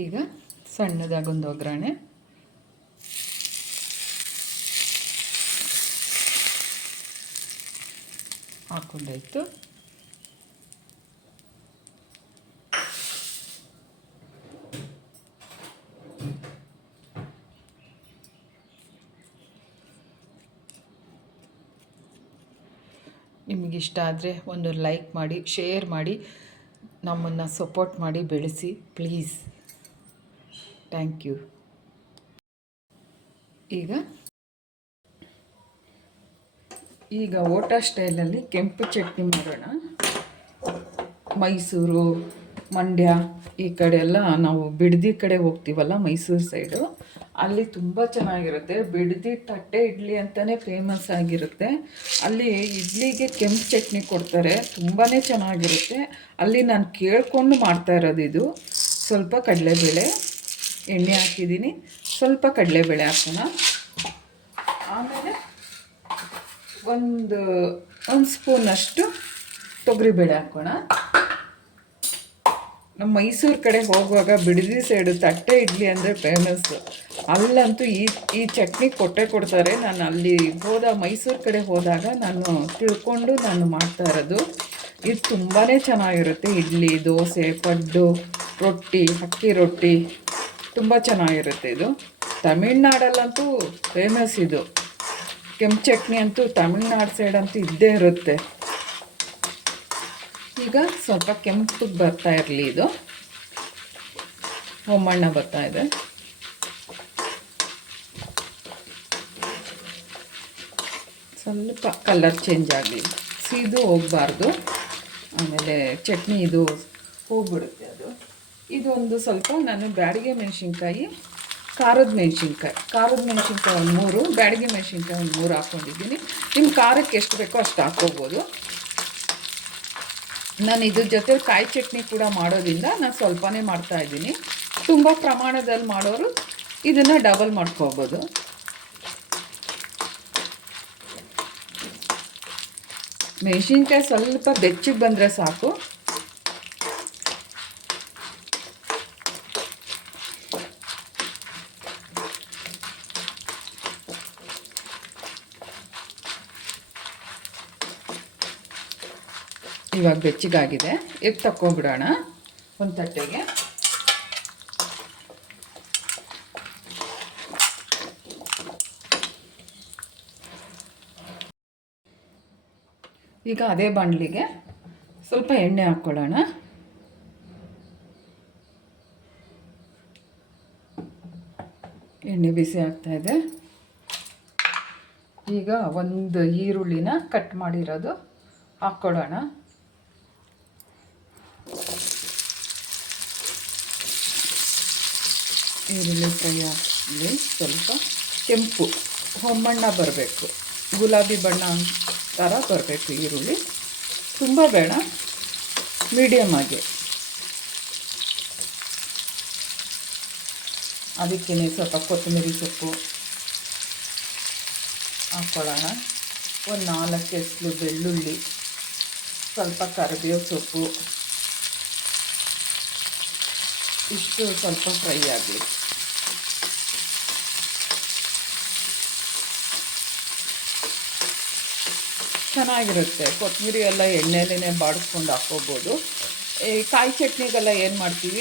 ಈಗ ಸಣ್ಣದಾಗೊಂದು ಒಗ್ಗರಣೆ. ಹಾಕೊಂಡಾಯ್ತು. ನಿಮಗಿಷ್ಟ ಆದರೆ ಒಂದು ಲೈಕ್ ಮಾಡಿ, ಶೇರ್ ಮಾಡಿ, ನಮ್ಮನ್ನು ಸಪೋರ್ಟ್ ಮಾಡಿ ಬೆಳೆಸಿ ಪ್ಲೀಸ್. Thank you. ಈಗ ಓಟ ಸ್ಟೈಲಲ್ಲಿ ಕೆಂಪು ಚಟ್ನಿ ಮಾಡೋಣ. ಮೈಸೂರು, ಮಂಡ್ಯ ಈ ಕಡೆ ಎಲ್ಲ ನಾವು ಬಿಡದಿ ಕಡೆ ಹೋಗ್ತೀವಲ್ಲ, ಮೈಸೂರು ಸೈಡು, ಅಲ್ಲಿ ತುಂಬ ಚೆನ್ನಾಗಿರುತ್ತೆ. ಬಿಡದಿ ತಟ್ಟೆ ಇಡ್ಲಿ ಅಂತಲೇ ಫೇಮಸ್ ಆಗಿರುತ್ತೆ. ಅಲ್ಲಿ ಇಡ್ಲಿಗೆ ಕೆಂಪು ಚಟ್ನಿ ಕೊಡ್ತಾರೆ, ತುಂಬಾ ಚೆನ್ನಾಗಿರುತ್ತೆ. ಅಲ್ಲಿ ನಾನು ಕೇಳಿಕೊಂಡು ಮಾಡ್ತಾ ಇರೋದು ಇದು. ಸ್ವಲ್ಪ ಕಡಲೆಬೇಳೆ, ಎಣ್ಣೆ ಹಾಕಿದ್ದೀನಿ, ಸ್ವಲ್ಪ ಕಡಲೆಬೇಳೆ ಹಾಕೋಣ. ಆಮೇಲೆ ಒಂದು ಸ್ಪೂನಷ್ಟು ತೊಗರಿಬೇಳೆ ಹಾಕೋಣ. ನಮ್ಮ ಮೈಸೂರು ಕಡೆ ಹೋಗುವಾಗ ಬಿಡದಿ ಸೈಡು ತಟ್ಟೆ ಇಡ್ಲಿ ಅಂದರೆ ಫೇಮಸ್ಸು. ಅಲ್ಲಂತೂ ಈ ಚಟ್ನಿ ಕೊಡ್ತಾರೆ. ನಾನು ಅಲ್ಲಿ ಮೈಸೂರು ಕಡೆ ಹೋದಾಗ ನಾನು ತಿಳ್ಕೊಂಡು ನಾನು ಮಾಡ್ತಾ ಇರೋದು. ಇದು ತುಂಬಾ ಚೆನ್ನಾಗಿರುತ್ತೆ. ಇಡ್ಲಿ, ದೋಸೆ, ಪಡ್ಡು, ರೊಟ್ಟಿ, ಅಕ್ಕಿ ರೊಟ್ಟಿ ತುಂಬ ಚೆನ್ನಾಗಿರುತ್ತೆ. ಇದು ತಮಿಳ್ನಾಡಲ್ಲಂತೂ ಫೇಮಸ್. ಇದು ಕೆಂಪು ಚಟ್ನಿ ಅಂತೂ ತಮಿಳ್ನಾಡು ಸೈಡಂತೂ ಇದ್ದೇ ಇರುತ್ತೆ. ಈಗ ಸ್ವಲ್ಪ ಕೆಂಪು ಬರ್ತಾ ಇರಲಿ. ಇದು ಹೊಮ್ಮಣ್ಣ ಬರ್ತಾ ಇದೆ. ಸ್ವಲ್ಪ ಕಲರ್ ಚೇಂಜ್ ಆಗಲಿ, ಸೀದು ಹೋಗಬಾರ್ದು. ಆಮೇಲೆ ಚಟ್ನಿ ಇದು ಹೋಗ್ಬಿಡುತ್ತೆ. ಇದೊಂದು ಸ್ವಲ್ಪ ನಾನು ಬ್ಯಾಡಿಗೆ ಮೆಣಸಿನ್ಕಾಯಿ, ಖಾರದ ಮೆಣಸಿನ್ಕಾಯಿ ಒಂದು 3, ಬ್ಯಾಡಿಗೆ ಮೆಣಸಿನ್ಕಾಯಿ ಒಂದು 3 ಹಾಕ್ಕೊಂಡಿದ್ದೀನಿ. ನಿಮ್ಮ ಖಾರಕ್ಕೆ ಎಷ್ಟು ಬೇಕೋ ಅಷ್ಟು ಹಾಕ್ಕೋಬೋದು. ನಾನು ಇದ್ರ ಜೊತೆ ಕಾಯಿ ಚಟ್ನಿ ಕೂಡ ಮಾಡೋದ್ರಿಂದ ನಾನು ಸ್ವಲ್ಪನೇ ಮಾಡ್ತಾಯಿದ್ದೀನಿ. ತುಂಬ ಪ್ರಮಾಣದಲ್ಲಿ ಮಾಡೋರು ಇದನ್ನು ಡಬಲ್ ಮಾಡ್ಕೋಬೋದು. ಮೆಣಸಿನ್ಕಾಯಿ ಸ್ವಲ್ಪ ಬೆಚ್ಚಗೆ ಬಂದರೆ ಸಾಕು. ಇವಾಗ ಬೆಚ್ಚಗಾಗಿದೆ. ಎದ್ದು ತಕ್ಕೊಬಿಡೋಣ ಒಂದು ತಟ್ಟೆಗೆ. ಈಗ ಅದೇ ಬಾಣಲಿಗೆ ಸ್ವಲ್ಪ ಎಣ್ಣೆ ಹಾಕ್ಕೊಳ್ಳೋಣ. ಎಣ್ಣೆ ಬಿಸಿ ಆಗ್ತಾಯಿದೆ. ಈಗ ಒಂದು ಈರುಳ್ಳಿನ ಕಟ್ ಮಾಡಿರೋದು ಹಾಕ್ಕೊಳ್ಳೋಣ. ಈರುಳ್ಳಿ ಫ್ರೈ ಆಗಲಿ. ಸ್ವಲ್ಪ ಕೆಂಪು ಹೊಮ್ಮಣ್ಣ ಬರಬೇಕು, ಗುಲಾಬಿ ಬಣ್ಣ ಥರ ಬರಬೇಕು ಈರುಳ್ಳಿ. ತುಂಬ ಬೇಡ, ಮೀಡಿಯಮ್ ಆಗಿ. ಅದಕ್ಕೇ ಸ್ವಲ್ಪ ಕೊತ್ತಂಬರಿ ಸೊಪ್ಪು ಹಾಕ್ಕೊಳ್ಳೋಣ. ಒಂದು 4 ಎಸಳು ಬೆಳ್ಳುಳ್ಳಿ, ಸ್ವಲ್ಪ ಕರಿಬೇವು ಸೊಪ್ಪು, ಇಷ್ಟು ಸ್ವಲ್ಪ ಫ್ರೈ ಆಗಲಿ. ಚೆನ್ನಾಗಿರುತ್ತೆ. ಕೊತ್ತಂಬರಿ ಎಲ್ಲ ಎಣ್ಣೆಲೇ ಬಾಡಿಸ್ಕೊಂಡು ಹಾಕ್ಕೋಬೋದು. ಈ ಕಾಯಿ ಚಟ್ನಿಗೆಲ್ಲ ಏನು ಮಾಡ್ತೀವಿ,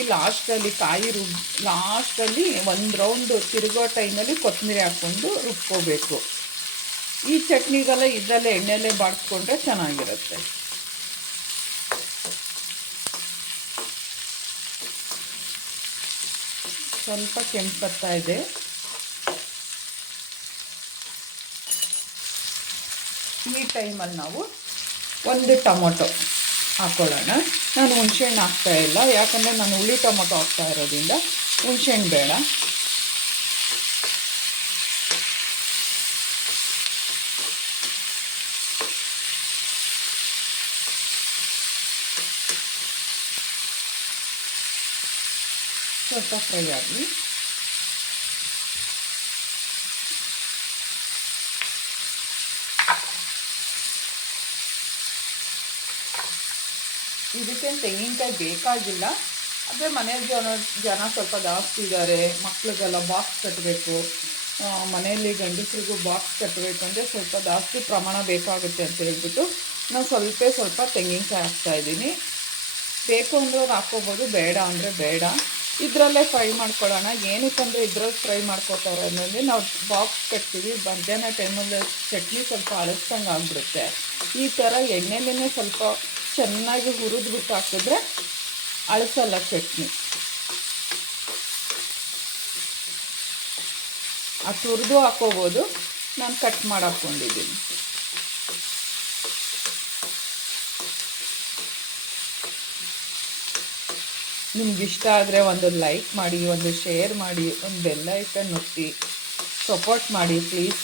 ಲಾಸ್ಟಲ್ಲಿ ಒಂದು ರೌಂಡು ತಿರುಗೋ ಟೈಮಲ್ಲಿ ಕೊತ್ತಂಬರಿ ಹಾಕ್ಕೊಂಡು ರುಬ್ಕೋಬೇಕು. ಈ ಚಟ್ನಿಗೆಲ್ಲ ಇದರಲ್ಲೇ ಎಣ್ಣೆಲೇ ಬಾಡಿಸ್ಕೊಂಡ್ರೆ ಚೆನ್ನಾಗಿರುತ್ತೆ. ಸ್ವಲ್ಪ ಕೆಂಪು ಬರ್ತಾ ಇದೆ. ಈ ಟೈಮಲ್ಲಿ ನಾವು ಒಂದು ಟೊಮೊಟೊ ಹಾಕ್ಕೊಳ್ಳೋಣ. ನಾನು ಹುಣಸೆಹಣ್ಣು ಹಾಕ್ತಾಯಿಲ್ಲ, ಯಾಕಂದರೆ ನಾನು ಹುಳಿ ಟೊಮೊಟೊ ಹಾಕ್ತಾ ಇರೋದ್ರಿಂದ ಹುಣಸೆಹಣ್ಣು ಬೇಡ. ಸ್ವಲ್ಪ ಫ್ರೈ ಆಗಲಿ. ಇದಕ್ಕೆ ತೆಂಗಿನಕಾಯಿ ಬೇಕಾಗಿಲ್ಲ, ಅದೇ ಮನೇಲಿ ಜನ ಸ್ವಲ್ಪ ಜಾಸ್ತಿ ಇದ್ದಾರೆ, ಮಕ್ಳಿಗೆಲ್ಲ ಬಾಕ್ಸ್ ಕಟ್ಟಬೇಕು, ಮನೆಯಲ್ಲಿ ಗಂಡಸರಿಗೂ ಬಾಕ್ಸ್ ಕಟ್ಟಬೇಕು ಅಂದರೆ ಸ್ವಲ್ಪ ಜಾಸ್ತಿ ಪ್ರಮಾಣ ಬೇಕಾಗುತ್ತೆ ಅಂತ ಹೇಳ್ಬಿಟ್ಟು ನಾನು ಸ್ವಲ್ಪ ತೆಂಗಿನಕಾಯಿ ಹಾಕ್ತಾಯಿದ್ದೀನಿ. ಬೇಕು ಅಂದರೆ ಅವ್ರು ಹಾಕ್ಕೋಬೋದು, ಬೇಡ ಅಂದರೆ ಬೇಡ. ಇದರಲ್ಲೇ ಫ್ರೈ ಮಾಡ್ಕೊಳ್ಳೋಣ. ಏನಕ್ಕಂದರೆ ಇದ್ರಲ್ಲಿ ಫ್ರೈ ಮಾಡ್ಕೋತಾರೆ ಅನ್ನೋದು ನಾವು ಬಾಕ್ಸ್ ಕಟ್ತೀವಿ, ಮಧ್ಯಾಹ್ನ ಟೈಮಲ್ಲಿ ಚಟ್ನಿ ಸ್ವಲ್ಪ ಅಳಸ್ದಂಗೆ ಆಗಿಬಿಡುತ್ತೆ. ಈ ಥರ ಎಣ್ಣೆಲೇ ಸ್ವಲ್ಪ ಚೆನ್ನಾಗಿ ಹುರಿದ್ಬಿಟ್ಟು ಹಾಕಿದ್ರೆ ಅಳಸಲ್ಲ ಚಟ್ನಿ. ಆ ತುರಿದು ಹಾಕ್ಕೋಬೋದು, ನಾನು ಕಟ್ ಮಾಡಿ ಹಾಕ್ಕೊಂಡಿದ್ದೀನಿ. ನಿಮ್ಗಿಷ್ಟ ಆದರೆ ಒಂದು ಲೈಕ್ ಮಾಡಿ, ಒಂದು ಶೇರ್ ಮಾಡಿ, ಒಂದು ಬೆಲ್ ಐಕನ್ ಒತ್ತಿ ಸಪೋರ್ಟ್ ಮಾಡಿ ಪ್ಲೀಸ್.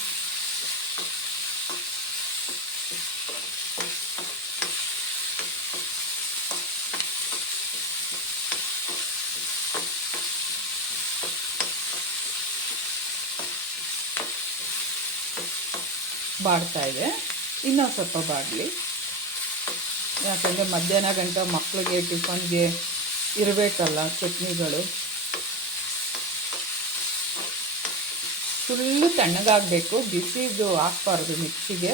ಬಾಡ್ತಾ ಇದೆ, ಇನ್ನೂ ಸ್ವಲ್ಪ ಬಾಡಲಿ. ಯಾಕಂದರೆ ಮಧ್ಯಾಹ್ನ ಗಂಟ ಮಕ್ಕಳಿಗೆ ಟಿಫನ್ಗೆ ಇರಬೇಕಲ್ಲ ಚಟ್ನಿಗಳು. ಫುಲ್ಲು ತಣ್ಣಗಾಗಬೇಕು, ಬಿಸಿದು ಹಾಕ್ಬಾರ್ದು ಮಿಕ್ಸಿಗೆ.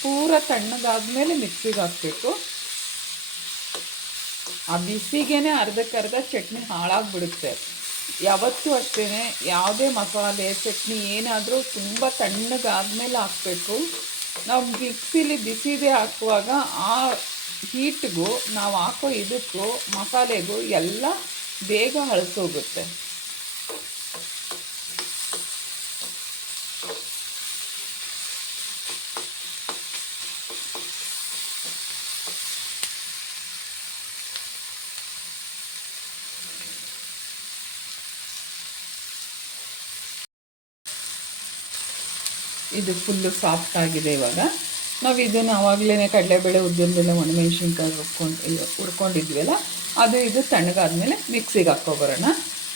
ಪೂರ ತಣ್ಣಗಾದ್ಮೇಲೆ ಮಿಕ್ಸಿಗೆ ಹಾಕಬೇಕು. ಆ ಬಿಸಿಗೇ ಅರ್ಧಕ್ಕರ್ಧ ಚಟ್ನಿ ಹಾಳಾಗಿಬಿಡುತ್ತೆ. ಯಾವತ್ತೂ ಅಷ್ಟೇ, ಯಾವುದೇ ಮಸಾಲೆ ಚಟ್ನಿ ಏನಾದರೂ ತುಂಬ ತಣ್ಣಗಾದ್ಮೇಲೆ ಹಾಕಬೇಕು. ನಾವು ಮಿಕ್ಸಿಲಿ ಬಿಸಿದೇ ಹಾಕುವಾಗ ಆ ಹೀಟ್ಗೂ ನಾವು ಹಾಕೋ ಇದಕ್ಕೂ ಮಸಾಲೆಗೂ ಎಲ್ಲ ಬೇಗ ಹಳಸೋಗುತ್ತೆ. ಇದು ಫುಲ್ಲು ಸಾಫ್ಟ್ ಆಗಿದೆ. ಇವಾಗ ನಾವು ಇದನ್ನು ಆವಾಗಲೇ ಕಡಲೆಬೇಳೆ, ಉದ್ದಿನಬೇಳೆ, ಒಣಮೆಣ್ಸಿನ್ಕಾಯಿ ಹುರ್ಕೊಂಡಿದ್ವಲ್ಲ, ಇದು ತಣ್ಣಗಾದ್ಮೇಲೆ ಮಿಕ್ಸಿಗೆ ಹಾಕ್ಕೊಬರೋಣ.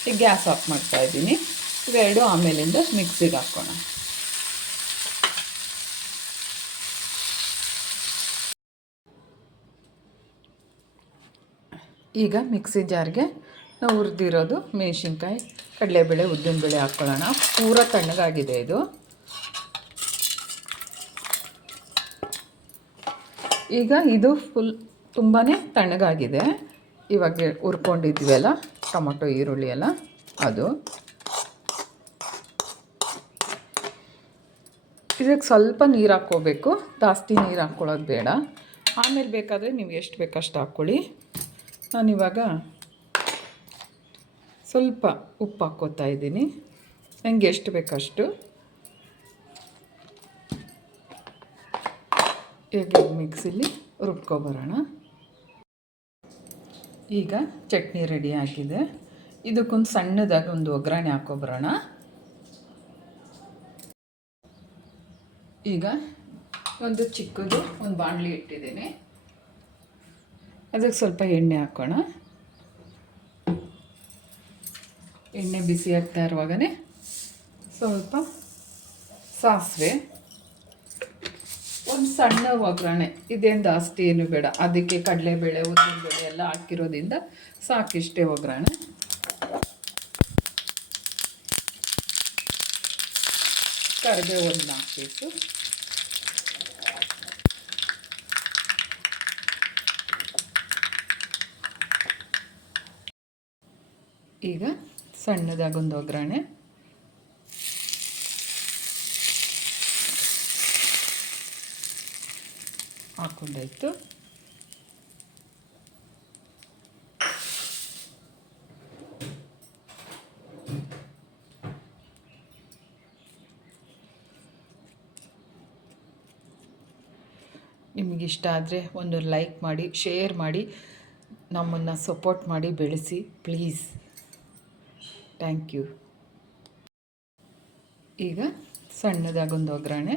ಈಗ ಗ್ಯಾಸ್ ಆಫ್ ಮಾಡ್ತಾಯಿದ್ದೀನಿ. ಇವೆರಡು ಆಮೇಲಿಂದ ಮಿಕ್ಸಿಗೆ ಹಾಕ್ಕೋಣ. ಈಗ ಮಿಕ್ಸಿ ಜಾರ್ಗೆ ನಾವು ಹುರಿದಿರೋದು ಮೆಣಸಿನ್ಕಾಯಿ, ಕಡಲೆಬೇಳೆ, ಉದ್ದಿನಬೇಳೆ ಹಾಕ್ಕೊಳ್ಳೋಣ. ಪೂರ ತಣ್ಣಗಾಗಿದೆ ಇದು. ಈಗ ಇದು ಫುಲ್ ತುಂಬಾ ತಣ್ಣಗಾಗಿದೆ. ಇವಾಗ ಹುರ್ಕೊಂಡಿದ್ವಲ್ಲ ಟೊಮೊಟೊ, ಈರುಳ್ಳಿ ಎಲ್ಲ, ಅದು ಇದಕ್ಕೆ ಸ್ವಲ್ಪ ನೀರು ಹಾಕ್ಕೋಬೇಕು, ಜಾಸ್ತಿ ನೀರು ಹಾಕ್ಕೊಳ್ಳೋದು ಬೇಡ. ಆಮೇಲೆ ಬೇಕಾದರೆ ನೀವು ಎಷ್ಟು ಬೇಕಷ್ಟು ಹಾಕ್ಕೊಳ್ಳಿ. ನಾನಿವಾಗ ಸ್ವಲ್ಪ ಉಪ್ಪು ಹಾಕ್ಕೋತಾ ಇದ್ದೀನಿ, ನನಗೆ ಎಷ್ಟು ಬೇಕಷ್ಟು. ಈಗ ಮಿಕ್ಸಿಲಿ ರುಬ್ಕೊಬರೋಣ. ಈಗ ಚಟ್ನಿ ರೆಡಿ ಆಗಿದೆ. ಇದಕ್ಕೊಂದು ಸಣ್ಣದಾಗಿ ಒಂದು ಒಗ್ಗರಣೆ ಹಾಕ್ಕೊಬರೋಣ. ಈಗ ಒಂದು ಚಿಕ್ಕದು ಒಂದು ಬಾಣಲಿ ಇಟ್ಟಿದ್ದೀನಿ, ಅದಕ್ಕೆ ಸ್ವಲ್ಪ ಎಣ್ಣೆ ಹಾಕೋಣ. ಎಣ್ಣೆ ಬಿಸಿ ಆಗ್ತಾ ಇರುವಾಗಲೇ ಸ್ವಲ್ಪ ಸಾಸಿವೆ, ಒಂದು ಸಣ್ಣ ಒಗ್ಗರಣೆ, ಇದೇನು ಜಾಸ್ತಿ ಏನು ಬೇಡ. ಅದಕ್ಕೆ ಕಡಲೆಬೇಳೆ, ಉದ್ದಿನಬೇಳೆ ಎಲ್ಲ ಹಾಕಿರೋದ್ರಿಂದ ಸಾಕಿಷ್ಟೇ ಒಗ್ಗರಣೆ. ಕರಿಬೇವು ಒಂದು 4 ಪೀಸು, ಈಗ ಸಣ್ಣದಾಗೊಂದು ಒಗ್ಗರಣೆ, ಹಾಕ್ಕೊಂಡಾಯ್ತು. ನಿಮಗಿಷ್ಟ ಆದರೆ ಒಂದು ಲೈಕ್ ಮಾಡಿ, ಶೇರ್ ಮಾಡಿ, ನಮ್ಮನ್ನು ಸಪೋರ್ಟ್ ಮಾಡಿ ಬೆಳೆಸಿ ಪ್ಲೀಸ್. Thank you. ಈಗ ಸಣ್ಣದಾಗೊಂದು ಒಗ್ಗರಣೆ,